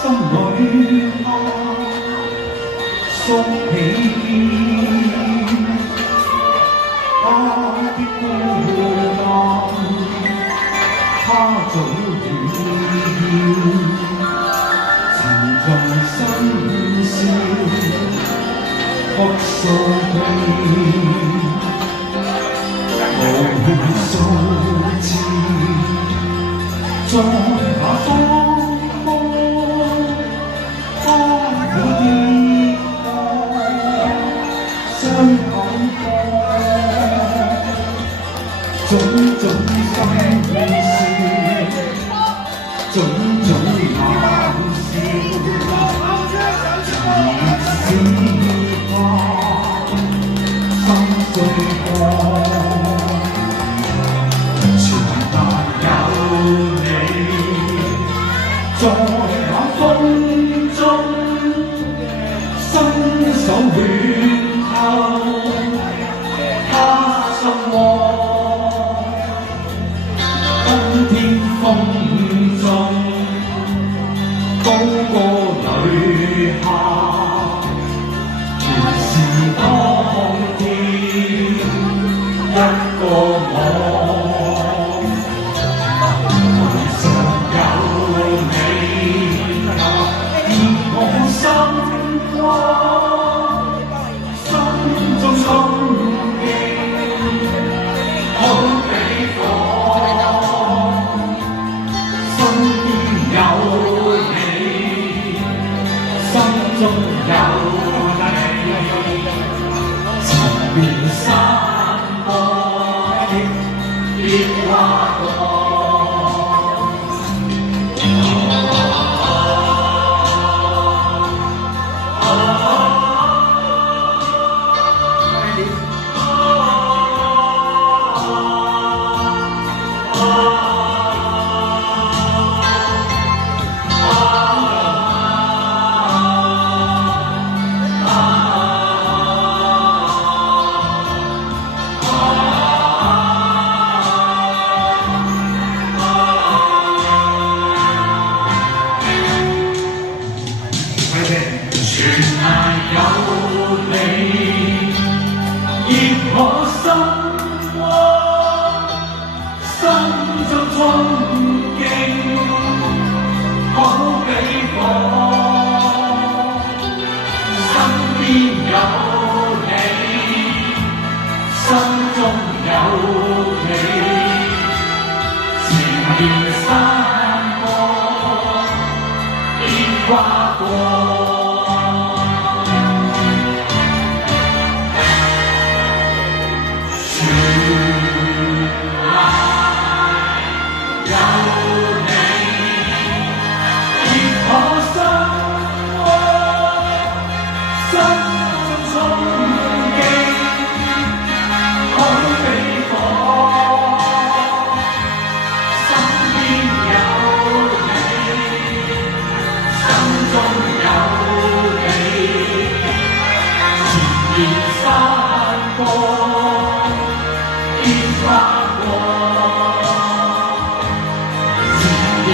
心裏他縮起他的孤單，他早已沉在深宵哭訴地。無限數次，在那風波，他會跌落，傷感過，種種心事，種種冷笑，而是他心碎過。在那風中，伸手暖透他心窩。今天風中，高歌淚下，原是當天一個我。中有你，前面山坡別跨過。全賴有你，熱我心窩，心中憧憬，好比火。身邊有你，心中有你，前面山坡別跨過。山坡別跨過，前面